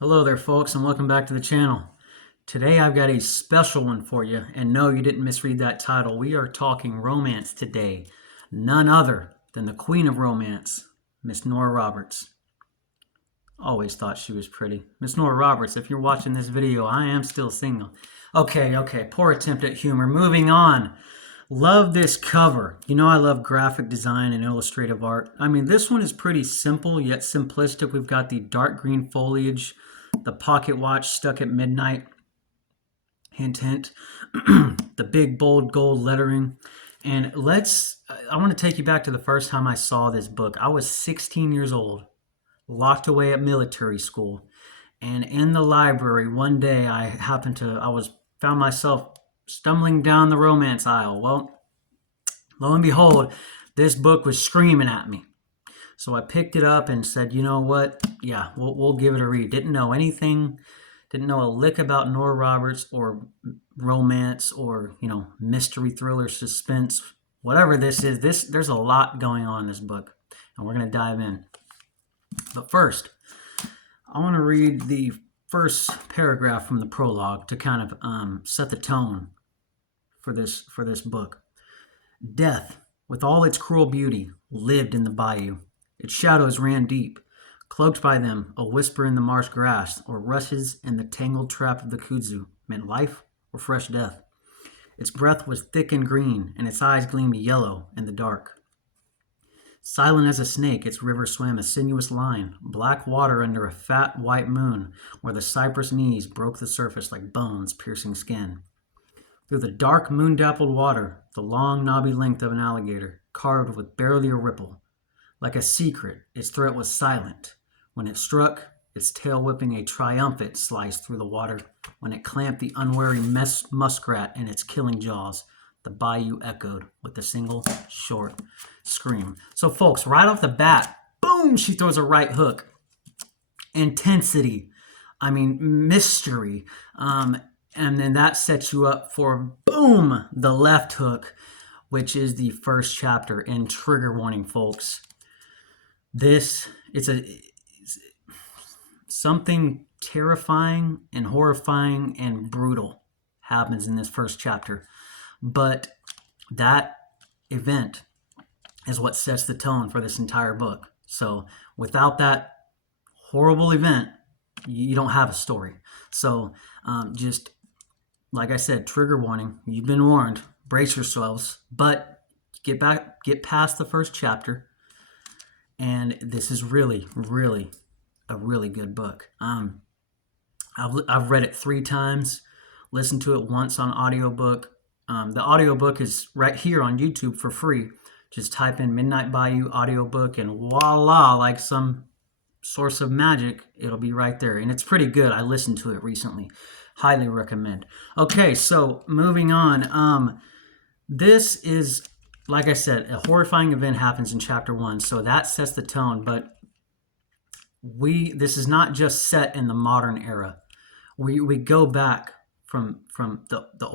Hello there, folks, and welcome back to the channel. Today I've got a special one for you, and no, you didn't misread that title. We are talking romance today. None other than the queen of romance, Miss Nora Roberts. Always thought she was pretty. Miss Nora Roberts, if you're watching this video, I am still single. Okay, poor attempt at humor. Moving on. Love this cover. You know I love graphic design and illustrative art. I mean, this one is pretty simple yet simplistic. We've got the dark green foliage, the pocket watch stuck at midnight. Hint, hint. The big bold gold lettering. And I want to take you back to the first time I saw this book. I was 16 years old, locked away at military school. And in the library one day found myself stumbling down the romance aisle. Well, lo and behold, this book was screaming at me. So I picked it up and said, you know what? Yeah, we'll give it a read. Didn't know anything, didn't know a lick about Nora Roberts or romance or, mystery thriller, suspense, whatever this is. There's a lot going on in this book, and we're going to dive in. But first, I want to read the first paragraph from the prologue to kind of set the tone for this book. Death, with all its cruel beauty, lived in the bayou. Its shadows ran deep, cloaked by them. A whisper in the marsh grass or rushes in the tangled trap of the kudzu meant life or fresh death. Its breath was thick and green, and its eyes gleamed yellow in the dark. Silent as a snake, its river swam a sinuous line, black water under a fat white moon, where the cypress knees broke the surface like bones piercing skin. Through the dark moon-dappled water, the long knobby length of an alligator, carved with barely a ripple. Like a secret, its throat was silent. When it struck, its tail whipping a triumphant slice through the water. When it clamped the unwary muskrat in its killing jaws, the bayou echoed with a single short scream. So, folks, right off the bat, boom, she throws a right hook. Intensity. I mean, mystery. And then that sets you up for, boom, the left hook, which is the first chapter. And trigger warning, folks. It's something terrifying and horrifying and brutal happens in this first chapter. But that event is what sets the tone for this entire book. So without that horrible event, you don't have a story. So just like I said, trigger warning. You've been warned. Brace yourselves. But get past the first chapter, and this is really, really a really good book. I've read it 3 times, listened to it once on audiobook. The audiobook is right here on YouTube for free. Just type in Midnight Bayou audiobook, and voila, like some source of magic, it'll be right there. And it's pretty good. I listened to it recently. Highly recommend. Okay, so moving on. This is, like I said, a horrifying event happens in chapter 1, so that sets the tone. But this is not just set in the modern era. We go back from the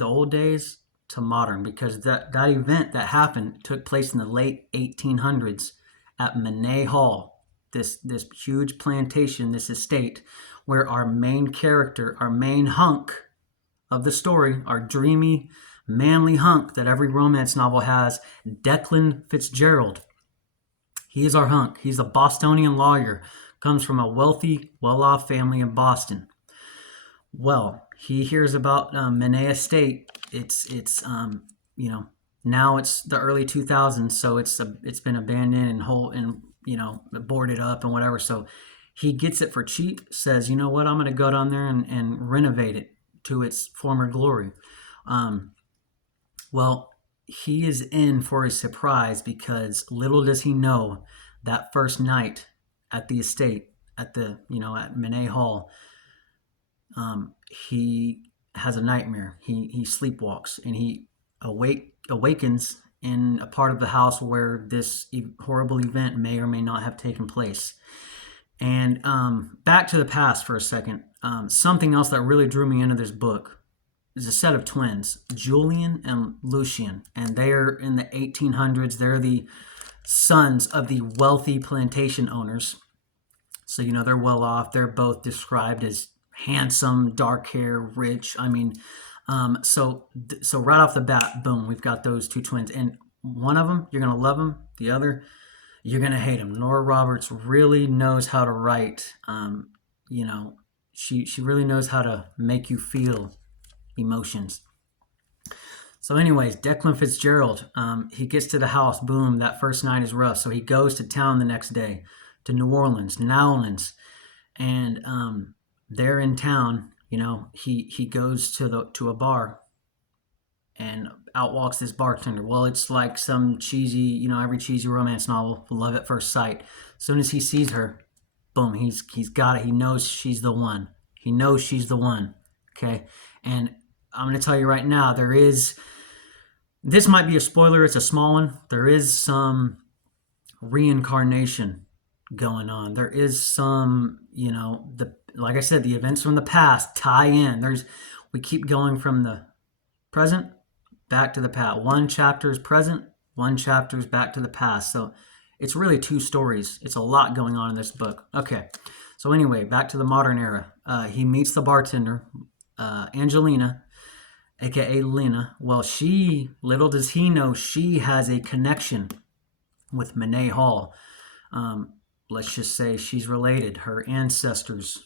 old days to modern, because that event that happened took place in the late 1800s at Manet Hall, this huge plantation, this estate, where our main character, our main hunk of the story, our dreamy, manly hunk that every romance novel has, Declan Fitzgerald. He is our hunk. He's a Bostonian lawyer, comes from a wealthy, well-off family in Boston. Well, he hears about Manet Estate. It's now it's the early 2000s, so it's been abandoned and boarded up and whatever. So he gets it for cheap. Says, you know what, I'm going to go down there and renovate it to its former glory. Well, he is in for a surprise, because little does he know that first night at the estate, at Manet Hall, he has a nightmare. He sleepwalks, and he awakens in a part of the house where this horrible event may or may not have taken place. And back to the past for a second. Something else that really drew me into this book is a set of twins, Julian and Lucian, and they're in the 1800s. They're the sons of the wealthy plantation owners. So, they're well off. They're both described as handsome, dark hair, rich. I mean, so right off the bat, boom, we've got those two twins. And one of them, you're going to love him. The other, you're going to hate him. Nora Roberts really knows how to write. You know, she really knows how to make you feel emotions. So, anyways, Declan Fitzgerald, he gets to the house. Boom, that first night is rough. So he goes to town the next day, to New Orleans, and there in town, he goes to a bar, and out walks this bartender. Well, it's like some cheesy, every cheesy romance novel, love at first sight. As soon as he sees her, boom, he's got it. He knows she's the one. He knows she's the one. Okay, and I'm going to tell you right now, this might be a spoiler. It's a small one. There is some reincarnation going on. There is some, like I said, the events from the past tie in. We keep going from the present back to the past. One chapter is present, one chapter is back to the past. So it's really two stories. It's a lot going on in this book. Okay. So anyway, back to the modern era. He meets the bartender, Angelina, aka Lena. Well, little does he know, she has a connection with Monet Hall. Let's just say she's related. Her ancestors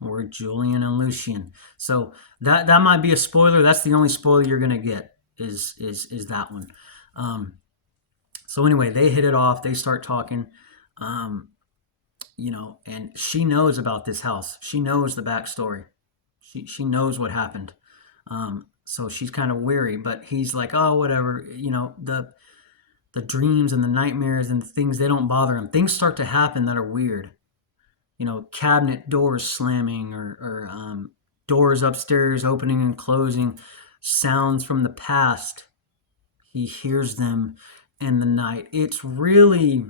were Julian and Lucian. So that might be a spoiler. That's the only spoiler you're gonna get is that one. So anyway, they hit it off. They start talking. And she knows about this house. She knows the backstory. She knows what happened. So she's kind of weary, but he's like, oh, whatever. The dreams and the nightmares and the things, they don't bother him. Things start to happen that are weird. Cabinet doors slamming or doors upstairs opening and closing, sounds from the past. He hears them in the night. It's really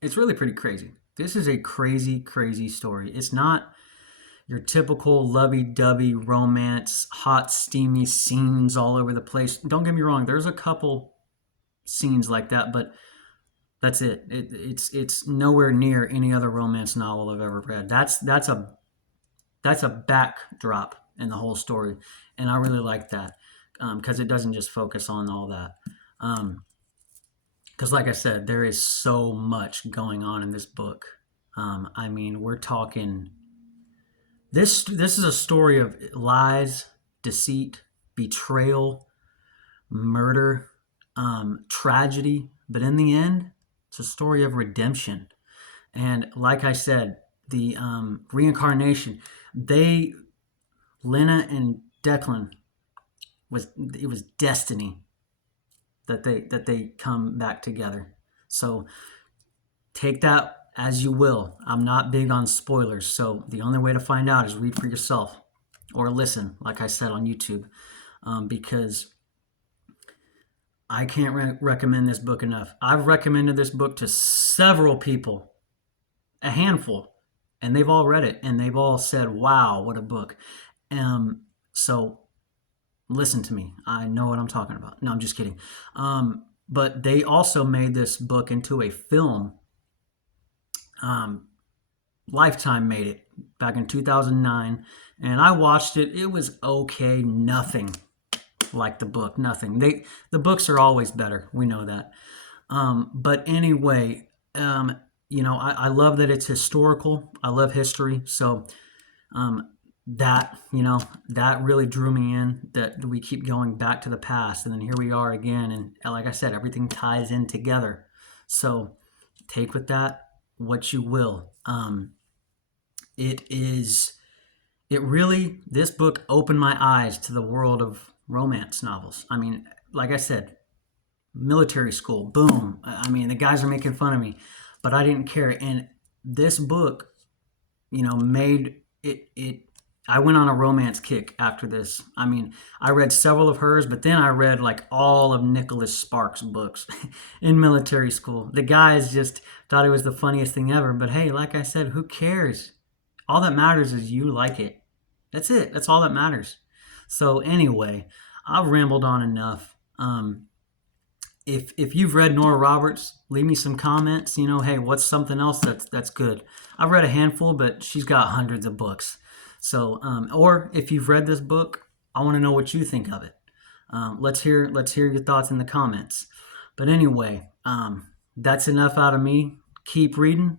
pretty crazy. This is a crazy, crazy story. It's not your typical lovey-dovey romance, hot, steamy scenes all over the place. Don't get me wrong, there's a couple scenes like that, but that's it. It's nowhere near any other romance novel I've ever read. That's a backdrop in the whole story, and I really like that because it doesn't just focus on all that. Because like I said, there is so much going on in this book. We're talking. This is a story of lies, deceit, betrayal, murder, tragedy, but in the end, it's a story of redemption. And like I said, the reincarnation, Lena and Declan, it was destiny that they come back together. So take that as you will. I'm not big on spoilers, so the only way to find out is read for yourself or listen, like I said, on YouTube, because I can't recommend this book enough. I've recommended this book to several people, a handful, and they've all read it, and they've all said, wow, what a book. So listen to me. I know what I'm talking about. No, I'm just kidding. But they also made this book into a film. Lifetime made it back in 2009, and I watched it. It was okay. Nothing like the book. Nothing. The books are always better. We know that. But anyway, I love that it's historical. I love history. So that really drew me in, that we keep going back to the past, and then here we are again, and like I said, everything ties in together. So take with that what you will. This book opened my eyes to the world of romance novels. Like I said, military school, boom. The guys are making fun of me, but I didn't care. And this book, made it. I went on a romance kick after this. I read several of hers, but then I read like all of Nicholas Sparks' books in military school. The guys just thought it was the funniest thing ever. But hey, like I said, who cares? All that matters is you like it. That's it. That's all that matters. So anyway, I've rambled on enough. if you've read Nora Roberts, leave me some comments. You know, hey, what's something else that's good? I've read a handful, but she's got hundreds of books. So, or if you've read this book, I want to know what you think of it. Let's hear your thoughts in the comments. But anyway, that's enough out of me. Keep reading,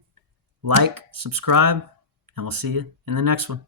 like, subscribe, and we'll see you in the next one.